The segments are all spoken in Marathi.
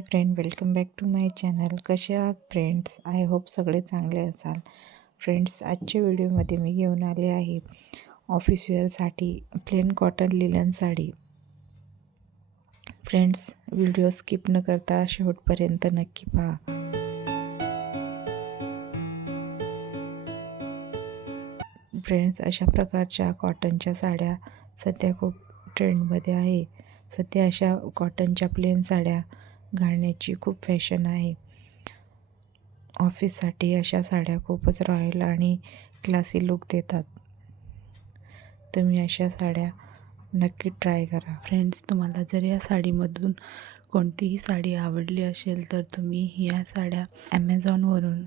Hi friend welcome back to my channel. कसे आहात फ्रेंड्स? आय होप सगळे चांगले असाल. फ्रेंड्स आजच्या व्हिडिओमध्ये मी घेऊन आले आहे office वेअरसाठी plain cotton linen sari. Friends video skip न करता शेवटपर्यंत नक्की पहा. फ्रेंड्स अशा प्रकारच्या कॉटनच्या साड्या सध्या खूप ट्रेंडमध्ये आहे. सध्या अशा कॉटनच्या प्लेन साड्या घालण्याची खूप फॅशन आहे. ऑफिससाठी अशा साड्या खूपच रॉयल आणि क्लासी लुक देतात. तुम्ही अशा साड्या नक्की ट्राय करा. फ्रेंड्स तुम्हाला जर या साडीमधून कोणतीही साडी आवडली असेल तर तुम्ही या साड्या ॲमेझॉनवरून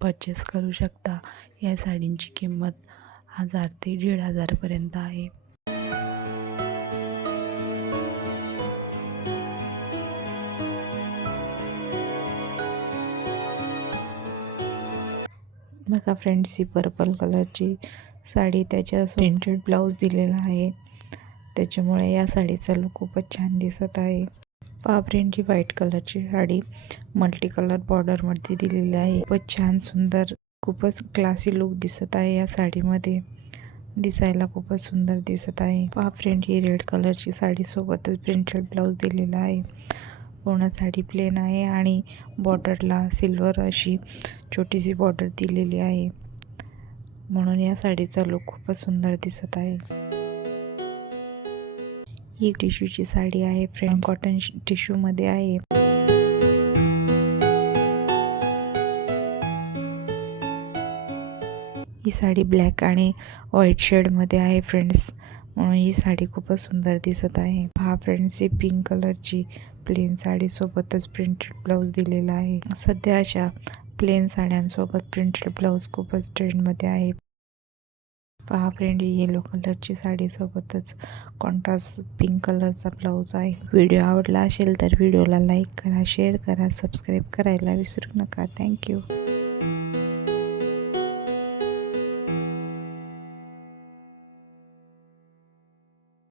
परचेस करू शकता. या साडींची किंमत हजार ते दीड हजारपर्यंत आहे. बघा फ्रेंड्स ही पर्पल कलरची साडी त्याच्या प्रिंटेड ब्लाऊज दिलेला आहे. त्याच्यामुळे या साडीचा लुक खूपच छान दिसत आहे. पहा फ्रेंड ही व्हाईट कलरची साडी मल्टी कलर बॉर्डरमध्ये दिलेली आहे. खूपच छान सुंदर खूपच क्लासी लुक दिसत आहे या साडीमध्ये. दिसायला खूपच सुंदर दिसत आहे. पहा फ्रेंड ही रेड कलरची साडी सोबतच प्रिंटेड ब्लाऊज दिलेला आहे. पूर्ण साडी प्लेन आहे आणि बॉर्डरला सिल्वर अशी छोटीशी बॉर्डर दिलेली आहे. म्हणून या साडीचा लुक खूपच सुंदर दिसत आहे. ही टिश्यूची साडी आहे. फ्रेंड कॉटन टिश्यूमध्ये आहे. ही साडी ब्लॅक आणि व्हाईट शेडमध्ये आहे फ्रेंड्स म्हणून ही साडी खूपच सुंदर दिसत आहे. हा फ्रेंड्स ही पिंक कलरची प्लेन साडीसोबतच प्रिंटेड ब्लाऊज दिलेला आहे. सध्या अशा प्लेन साड्यांसोबत प्रिंटेड ब्लाऊज खूपच ट्रेंडमध्ये आहे. पहा फ्रेंड येलो कलरची साडीसोबतच कॉन्ट्रास्ट पिंक कलरचा ब्लाऊज आहे. व्हिडिओ आवडला असेल तर व्हिडिओला लाईक करा शेअर करा सबस्क्राईब करायला विसरू नका. थँक्यू